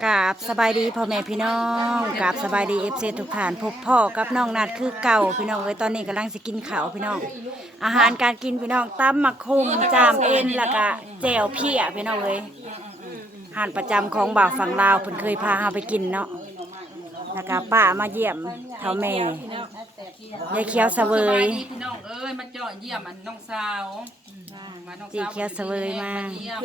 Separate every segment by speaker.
Speaker 1: กราบสบายดีพ่อแม่พี่น้องกราบสบายดีFCทุกท่านพบพ่อกับน้องนัดคือเก่าพี่น้องเอ้ยตอนนี้กำลังสิกินข้าวพี่น้องอาหารการกินพี่น้องตำมักคุงจามเอ็นแล้วก็แจ่วเพี้ยพี่น้องเอ้ยอาหารประจำของบ่าวฝั่งลาวเพิ่นเคยพาเฮาไปกินเนาะแล้วก็ป้ามาเยี่ยมเฒ่าแม่ยายเขียวเสวย
Speaker 2: พี่น้องเอ้ยมาเจาะเยี่ยมอันน้องสาวมาน้อง
Speaker 1: จี
Speaker 2: สาว
Speaker 1: เขียวเสวยมา
Speaker 2: เยี่ยม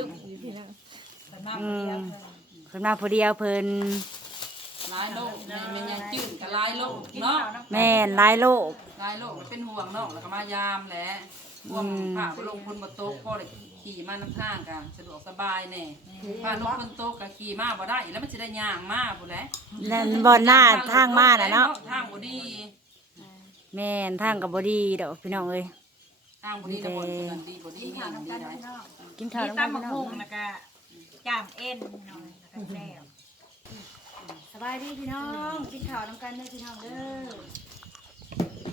Speaker 1: เพิ่นมาผู้เดียวเพิ่น
Speaker 2: หลายโลกมันยังจืดกับหลายโลกเนาะ
Speaker 1: แม่นหลายโลก
Speaker 2: หลายโลกมันเป็นห่วงเนาะแล้วก็มายามแหละห่วงผ้าลงคนบนโต๊ะพ่อเลยขี่มาน้ำทางกันสะดวกสบายแน่ผ้าลงบนโต๊ะก็ขี่มาบ่ได้แล้วมันจะได้ย่างมาบ่แหละ
Speaker 1: นั่นบ่อนหน้าทางมาน่ะเนาะ
Speaker 2: ทางบ่ดี
Speaker 1: แม่นทางก็บ่ดีดอกพี่น้องเอ้ย
Speaker 2: ทางบ่ดีแล้วบ่เตือนดีบ่ดีอย่างดีได้
Speaker 1: กินข้าว
Speaker 3: มี
Speaker 1: น้ำกัน
Speaker 3: ตำมะ
Speaker 1: พี่น้อ
Speaker 3: พุ
Speaker 1: ง
Speaker 3: งแล้วก็จามเอ็นหน่อยแล้วก็แซ่บ
Speaker 1: สบายดีพี่น้องกินข้าวน้ำกันเด้อพี่น้องเด้อ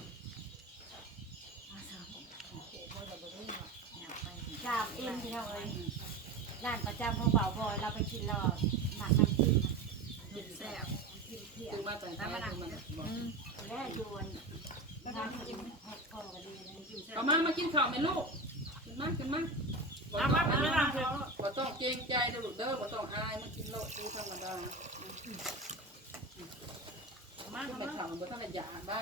Speaker 1: จามเอ็นพี่น้องเอ้ยร้านประจำของเบาบอยเราไปกินรอบหนักน้ำจิ้ม
Speaker 3: แซ่บ
Speaker 1: กินเที่ย
Speaker 2: ถึงมาแต่งท้ายถึงมันบอก
Speaker 1: แล้วยวนน้ำจิ้มแห้งก็ดีน้ำจิ้มแซ่บ
Speaker 2: เอามากินข้าวแม่ลูกขึ้นมาขึ้นมา
Speaker 3: เอามาเป็นเรื่องคือ
Speaker 2: บ่ต้องเกรงใจเด้อลูกเด้อบ่ต้องอายมากินโลกคือธรรมดามาทำไมข้าวบ่ทันได้อยากได้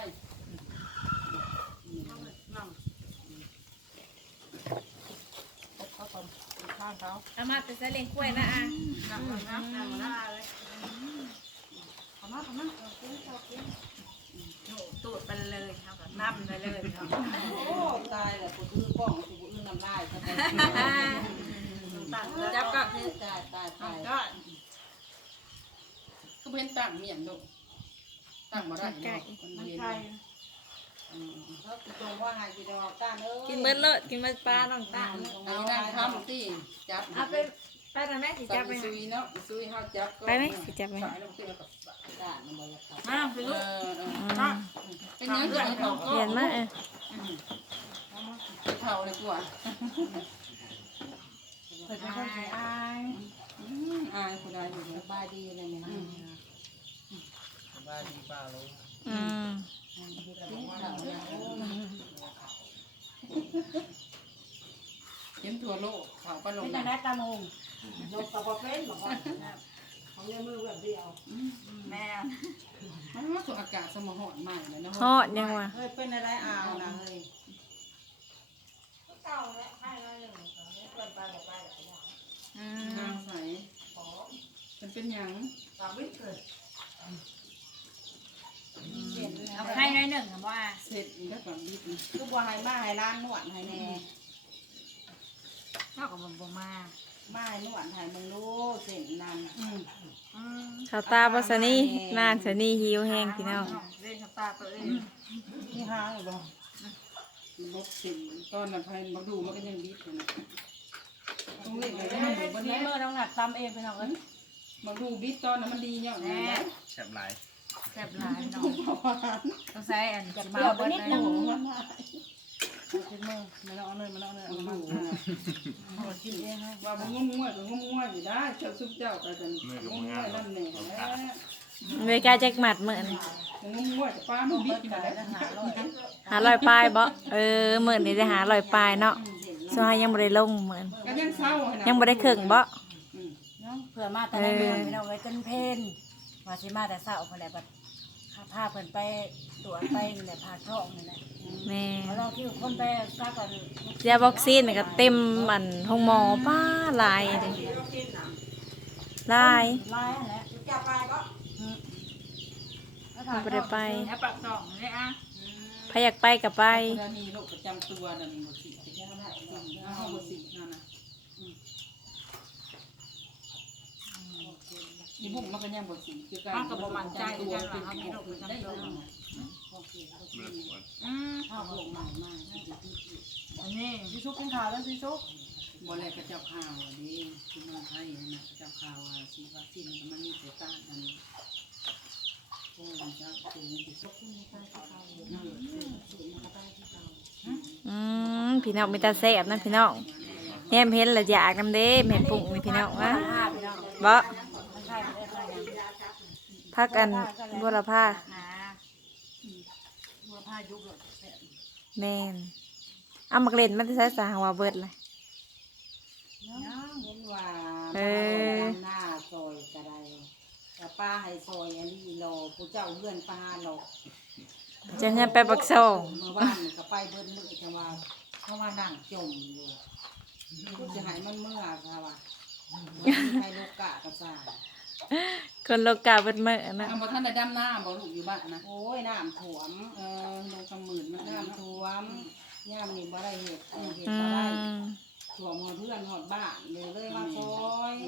Speaker 2: เขาข้างเขา
Speaker 3: เอามาเป็นเสลงกล้วยนะอ่ะ
Speaker 2: นั่งนั่งนะ
Speaker 1: เอามาเอามาเอากินข้าวกิน
Speaker 3: ตูดไปเลยครับน้ำไปเลยครับ
Speaker 2: โอ้ตายแล้วกูอื้อป้องกูอื้อน้ำลายซะไป
Speaker 3: จับก็
Speaker 2: ตายตายตาย
Speaker 3: ก็
Speaker 2: ก็เพิ่นตั้งเมียนลูกตั้งบ่ได้เนาะมันใครเขาตรงว่าหายกี่ดอกตั้งเอ้ย
Speaker 3: กินเบิดเลยกินเบิดปลาน้องตา
Speaker 2: อันนี้นั่งทำที่จับ
Speaker 3: เอาไปไปทางแม่สิ
Speaker 2: จั
Speaker 3: จั
Speaker 2: บบ ไป
Speaker 3: ไป
Speaker 2: ซุยเนาะซุยเฮาจับก็
Speaker 3: ไปไหมสิจับไหม
Speaker 2: สายลงที่แล้วก็ด่านมันบ่อยาก
Speaker 3: มาสิลูก
Speaker 2: เป็นยังไงเขาก็
Speaker 1: เรียนมาเออ
Speaker 2: เท่าเลยตัว
Speaker 1: เปิดเป็นคนใจอาย
Speaker 2: อายผู้ใดอยู่สบายดีเลยเนี่ย
Speaker 4: สบายดีเปล่าลูก
Speaker 1: อืม
Speaker 2: เห็นทั่วโลกเขาก็ลง
Speaker 1: เป็นจังได๋ตามงนกกับบ่เป็นบอกว่าของในมือแบบเดียว
Speaker 3: แม่
Speaker 2: มันว่าตัวอากาศสมหอนใหม่เลยนะ
Speaker 1: ฮอดยังวะ
Speaker 2: เฮ้ยเป็นอะไรอ่าวนะเฮ้ย นางใสมันเป็นหยัง
Speaker 3: เอาให้หน่อยหนึ่งครับว่า
Speaker 2: เสร็จอีกแล้วก่อนนิดนึง
Speaker 5: คือบัวไฮมาไฮล้างนวดไฮแน่
Speaker 3: เท่ากับบ่มา
Speaker 5: มาไฮนวดไฮมึงรู้เส้นนั่น
Speaker 1: ข้าวตาบ่ซะนี่นานซะนี่หิวแห้งพี่น้อง
Speaker 3: เล่นกับตาตัวเอง
Speaker 5: นี่ห้างอยู่บ่
Speaker 2: ลบสิ่งตอนนั้นใครมาดูมันก็ยังดีอยู่นะต้องเล่นไปได้หนูบ้าน
Speaker 1: นี่
Speaker 2: นี้
Speaker 1: มือน้องหนักตามเองพี่น้องเอ้ย
Speaker 2: มาดูบิดตอนนั้นมันดีเนี่ยนะ
Speaker 4: แซ่บหลาย
Speaker 3: แซ่บหลายน้องต้องใช้อันจะมา
Speaker 1: เปรี้ยวไป
Speaker 3: เบิด
Speaker 1: นิด
Speaker 3: เลย
Speaker 1: นึง
Speaker 2: คิดมือไม่ต้องเอาเลยไม่ต้องเอาเลยเอามาว่ามันงมงวยก็งมงวยอยู่ได้เจ้าซุปเจ้าก็จะงมงวยนั่นแหละ
Speaker 1: เวกาแจ็คหมัดมื้อนี้
Speaker 2: งมงวยป้ามันบิดกินอะไร
Speaker 1: หาลอยปลายบ่มื้อนี้ได้หาลอยปลายเนาะซอยยังบ่ได้ลงมื้อ
Speaker 2: ก็ยังเศร้า
Speaker 1: ยังบ่ได้ครึ่งบ่เผื่อมาแต่ในเมืองพี่น้องเอ้ยจนเพลนว่าสิมาแต่เช้าพุ่นแหละบัดพาเพิ่นไปตรวจไปนี่แหละพาท้องนี่แหละแม่เราที่คนไปซักก่อนยาวัคซีนก็เต็มอันห้องหมอป้าหลายเด้หลาย
Speaker 5: ลายแหละจะไปก็
Speaker 1: บ่ได้ไป
Speaker 3: แล้วปรับสองเลยอ่ะ
Speaker 1: พอยากไปก็ไป
Speaker 2: กรณีโรคประจำตัวนั่นหมดสิไปแค่ได้ห้องหมดสินั่นนะอีบุ้งมันก็ยังหมดสิคือการตัวได้ยัง
Speaker 4: เลือดปวด
Speaker 2: ข้าวลงมามา
Speaker 3: อันนี้
Speaker 1: พี่ชุกกินข้าวแล้วพี่ชุก
Speaker 2: บ่แลกระเจ้าข่าวดีคือเมืองไทยนะกระเจ้าข่าวว่าสิวัคซีนมันมีแต่ต้านอันโอ้ยเจ้าตัวนี้ติดซุกนี่ใต้ที่เขา
Speaker 1: พี่น้องมีตาแซ่บนะพี่น้องแหมเห็นแล้วอยากนำเด้แม่ปุ้งนี่พี่น้องวะบ่พักอันบัวละผ้า
Speaker 3: นะบัวผ้ายุบหลดแสบ
Speaker 1: แม่นเอามักเล่นมันจะใช้สาหัวเบิดเลย
Speaker 5: เห็นว่า
Speaker 1: เออ
Speaker 5: หน้าซอยกระไดแต่ป้าให้ซอยอันนี้รอผู้เจ้าเพื่อนป้าหรอก
Speaker 1: จะเงินไปบักโซง
Speaker 5: เมื่อวานก็ไปเบิ้ลมือจะว่าเขาว่านั่งจมอยู่ผู้จะหายมันเมื่อค่ะว่าใครลูกกะกระซ่า
Speaker 1: คนโลกาเบิดเมื่อนะ
Speaker 2: ทำบ่ท่านได้ดำหน้าบ่ลูกอยู่บ้านนะ
Speaker 5: โอ้ยน้ำท่วม
Speaker 2: ลงคำหมื่นมัน
Speaker 5: น้ำท่วมย่ามนี่บ่ได้เห็ดเห็ด
Speaker 1: อื
Speaker 5: บ่ได้
Speaker 1: ม
Speaker 5: ท่วมหอดเพื่อนหอดบ้านเลยมาซอย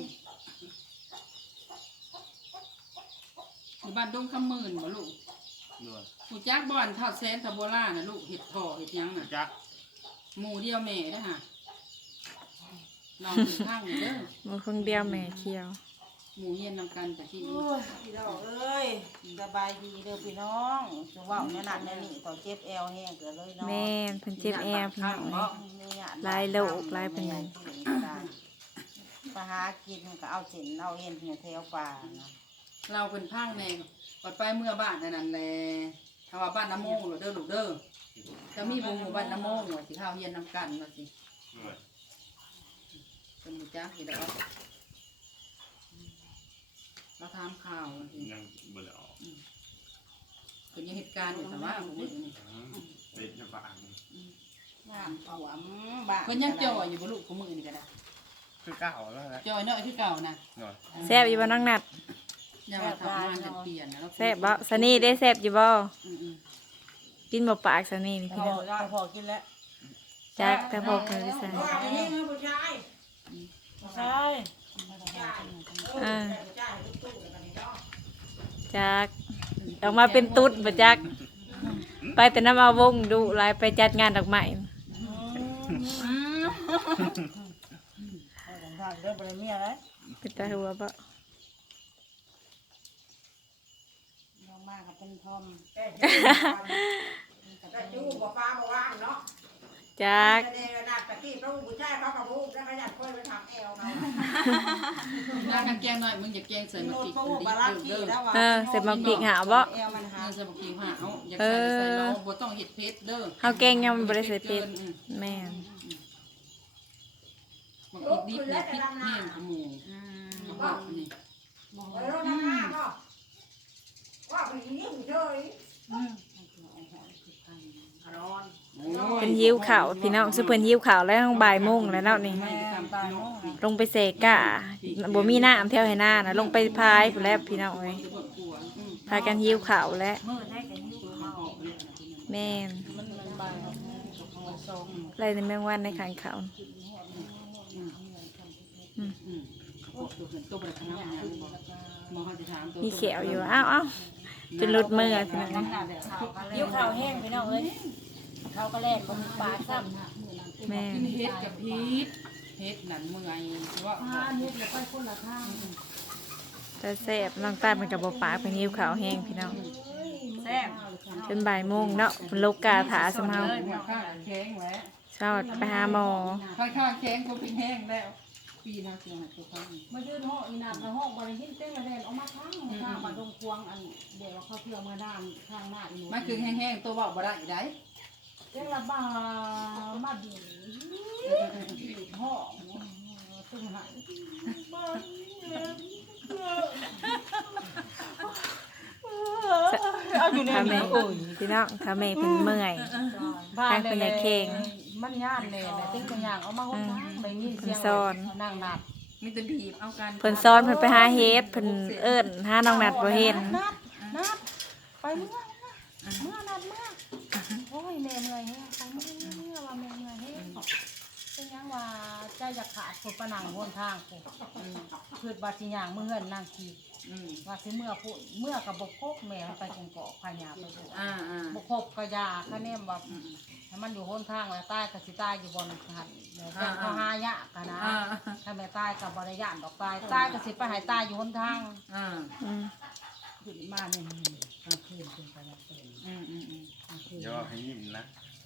Speaker 2: อยู่บ้านดงคำหมื่นบ่ลูก
Speaker 4: ด้วย
Speaker 2: หูจักบ่อนทอดแซนทาโบล่านะลูกเห็ดถอเห็ดหยังน่ะ
Speaker 4: จัก
Speaker 2: หมูเดียวแม่เด้อฮะลองถึงข้างเด้อ
Speaker 1: มือคงเดียวแม่เคียว
Speaker 2: หมูเย็นนำกันแต่ที่
Speaker 5: โอ้ยพี่น้องเอ้ยสบายดีเด้อพี่น้องจะว่าแน่นัดแน่นี่ต่อเจ็บแอวแห้งเกิดเลยเนาะ
Speaker 1: แม่นเพิ่นเจ็บแอวพี่น้องเอ้ย ลายโลกลายเป็นหยัง
Speaker 5: ไปหากินก็เอาเส้นเอาเอ็นเนี่ยแถวป่านะ
Speaker 2: เราเป็นพังแน่ปัดไปเมื่อบ้านนั่นแหละถ้าว่าบ้านน้ำโมงหรือเด้อลูกเด้อจะมีหมู่บ้านน้ำโมงว่าสิข้าวเย็นนำกันว่าสิ
Speaker 4: ด้วย
Speaker 2: เป็นหูจักอีกแล้วเราทำข่าวว่าสิ
Speaker 4: ยังเบื่อออก
Speaker 2: เป็นยังเหตุการณ์อยู่แต่ว่าผมนี่
Speaker 4: เป็นจะบาง
Speaker 5: น้ำท่วมบ้าน
Speaker 2: เพิ่นยังจ่อยอยู่บ่ลูกของมือนี่ก็ได้
Speaker 4: คือเก่าแล้วนะ
Speaker 2: จ่อยเนาะคือเก่านะ
Speaker 4: ด้วย
Speaker 1: แซ่บอยู่บ่น้องนัด
Speaker 2: อย่ามาทำงานกันเปลี่ยนนะแล้ว
Speaker 1: แซ่บบ่สนี่ได้แซ่บอยู่บ่
Speaker 2: อืม
Speaker 1: กินบ่ปากสนี่นี่
Speaker 5: พ
Speaker 1: พี่
Speaker 5: อ
Speaker 1: น้อง
Speaker 5: พอกินแล้ว
Speaker 1: จักแต่พอคนที่ใส่
Speaker 5: ผู้ชายผู้ชายผู้ชาย
Speaker 1: อ่าจักออกมาเป็นตุ๊ดบ่จัก ไปแต่น้ำเอาวงดูหลายไปจัดงานดอกไม้
Speaker 5: ทางเรื่องอะไรเมียอะไร
Speaker 1: เป็นตาหัวบ่
Speaker 5: ลงมากับเป็นทอม
Speaker 3: แต่จูบ่ฟ้าบ่ว่างเนาะ
Speaker 1: จัก
Speaker 3: แสดงระดับตะกี้พระผู้ชายเขากับผู้แล้วก็อยากค่อยไปทำแอลเขา
Speaker 2: ๆงานกันแกงหน่อยมึงอย่าแกงใส่
Speaker 5: โน
Speaker 2: มะ
Speaker 5: ด
Speaker 2: กริก
Speaker 5: ตู้
Speaker 2: มัน
Speaker 5: บา
Speaker 2: ดิ
Speaker 5: รา
Speaker 2: บ
Speaker 5: คี
Speaker 2: เด้อ
Speaker 5: แล้วว่ะ
Speaker 1: เสร็จมาปีกหาบ่
Speaker 5: เอวมันหา
Speaker 2: เงินใส่มะกริกหาเอาอยากใส่ใส่เราบ่ต้องเห็ดเพชรเด้อ
Speaker 1: เฮาแกงยังบ่ได้ใส่เผ็ดแม่น
Speaker 2: มะกริกดิบนี่พริกแห้งขมูกระบอกนี่
Speaker 3: ไปรถน้ำหน้าก็ว่าไปยิ่งเฉยร้อน
Speaker 1: เพิ่นหิวข้าวพี่น้องซุเพิ่นหิวข้าวแล้วทางบ่ายโมงแล้วเนาะนี่
Speaker 2: ไม่ได้ทำตายเนาะ
Speaker 1: ลงไปเสกะบ่มีน้ำแถวให้หน้านะลงไปพายพุ่นแล้วพี่น้องเอ้ยพากันหิวข้าวแล้ว
Speaker 3: มือได้กันยิ่งเขา
Speaker 1: แม่น
Speaker 5: มันบางมันทรง
Speaker 1: ไรในแมงวันในขันเขาว
Speaker 2: ตัวประธานมอเขาจะถามตัว
Speaker 1: มีเขียวอยู่อ้าวอ้าวเป็นรถมือพี่น้อง
Speaker 5: หิวข้าวแห้งพี่น้องเอ้ยเขาก็แล่นบนปลาซ้
Speaker 1: แม่น
Speaker 2: กินเฮ็ดกับพีชเฮ็ดนั่นเมื่อยว่า
Speaker 5: ำเฮ็ดแล้วไปคนละข้าง
Speaker 1: แต่แซ่บน้องตาเป็นกับบ่ปากเป็นหิวข้าวแห้งพี่น้อง
Speaker 3: แซ่บ
Speaker 1: จนบ่ายโมงเนาะเพิ่นโลกาถาสมเฮา
Speaker 2: ข้าแข็งแล้ว
Speaker 1: เช้าไปหาหมอ
Speaker 2: ข้าแข็งก็เป็นแห้งแล้วปีน่าเสียหายตัวข้าง
Speaker 5: มายืนห้องอีนามในห้องบริหินเต้นมาแดนออกมาข้างมาดงควงอันเดี๋ยวเขาเที่ยวมาด้านข้างหน้าอีนู
Speaker 2: มันคือแห้งๆตัวเบาบ่ได้ได้
Speaker 5: เจ้าละบ้ามาดีห้องตึงหายเอาอยู่ใน
Speaker 1: ถ้าแม่
Speaker 5: นี้โอ้ย
Speaker 1: พี่น้องถ้าแม่เป็นเมื่อย ทางเป็นยาเข่ง
Speaker 5: มันย่านเลยแต่ติ้งตัวอย่างเอามาห้องน้ำไม่มีเสียงนั่งนัด
Speaker 2: มีแต่บีบเอากัน
Speaker 1: เพิ่นซ้อนเพิ่นไปหาเฮ็ดเพิ่นเอิ้นหาน้องนัดบ่เห็น
Speaker 5: นัดไปเมื่อนัดเมื่อโอ้ยแม่เมื่อยแห้งไปเมื่อว่าแม่เมื่อยแห้งเป็นยังว่าใจอยากขาดคนประนังวนทางกูคือบาสิย่างเมื่อเฮือนนางขีว่าสิเมื่อพูดเมื่อกับบกคบแม่ไปกงเกาะพญาไปพูดบกคบกะยาคะแนนว่าให้มันอยู่หนทางแล้วใต้กับสิใต้อยู่บนหันเดี๋ยวจะเขาหายะกันนะถ้าแม่ใต้กับบริยานดอกใต้ใต้กับสิไปหายใต้อยู่หนทาง
Speaker 1: อืม
Speaker 5: ขึ้นมาเนี่ยกลางคืนขึ้นไปแล้วเป็นกลางคืน
Speaker 4: ย่อให้ยิ้มนะ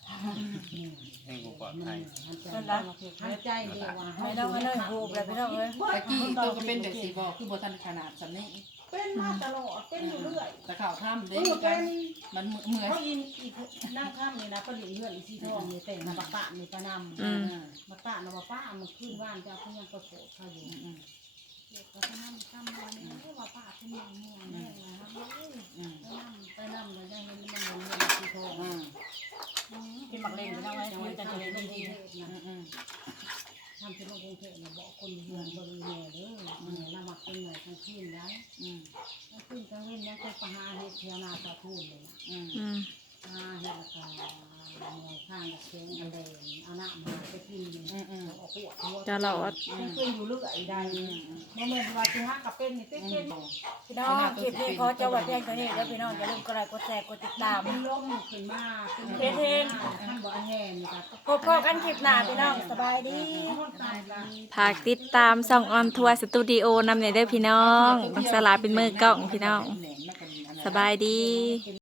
Speaker 4: ให้กูปลอดภัย
Speaker 5: เป็นไรหายใจเดียวว่า
Speaker 1: ไม่ต้องมาเลยโหบเลยพี่น้องเอ้ย
Speaker 2: ตะกี้ตัวก็เป็นแบบสีบอกคือบ่ทันขนาดสำนี้
Speaker 5: เป็นมาตลอดเป็นอยู่เรื่อย
Speaker 2: แต่ข่าวถ้ำเด้
Speaker 5: เป็น
Speaker 2: มันเหมือน
Speaker 5: เขาอินอีกนั่งข้ามนี่นะประเดี๋ยวเงื่อนอีสีทองนี่แต่งมาปะนี่ประนำมาปะนะมาป้ามันขึ้นบ้านจะเขายังประโสดเขาอยู่เด็กก็นั่งข้ามมาเนี่ยเขาว่าป้าเป็นยังไงแม่นะครับไปนั่งเลยได้เงินมันเงินสีทองที่หมักเล่นเอาไว้ยังไว้แต่จะเห็นดีทำเป็นโรงกรุงเทพนะบอกคนเมืองบริเวณเด้อละหมักเป็นหน่วยทั้งคืนได้ทั้งคืนทั้งเว้นยังเคยประหารเทียนาตะทูนเลยนะ เห็ดกาเมืองข้างกับเชียงอะไรเอาหน้ามาไปกินเอาขวดหัว
Speaker 1: จะหลอด
Speaker 5: มันขึ้นอยู่เรื่อยใดโมเมนต์ว่าที่ห้ากับเป็นนี่เป็น
Speaker 1: พี่น้องคลิปนี้ขอจบไว้เพียงเท่านี้แล้วพี่น้องอย่าลืมกดไลค์กดแชร์กดติดตาม
Speaker 5: เป็นลมขึ้นมาท่านบอกแห้งนี่ครับ
Speaker 1: พบกันคลิปหน้าพี่น้องสบายดี
Speaker 6: ฝากติดตามช่องออนทัวร์สตูดิโอนำในเด้อพี่น้องต้องสลาเป็นมือกล้องพี่น้อง สบายดี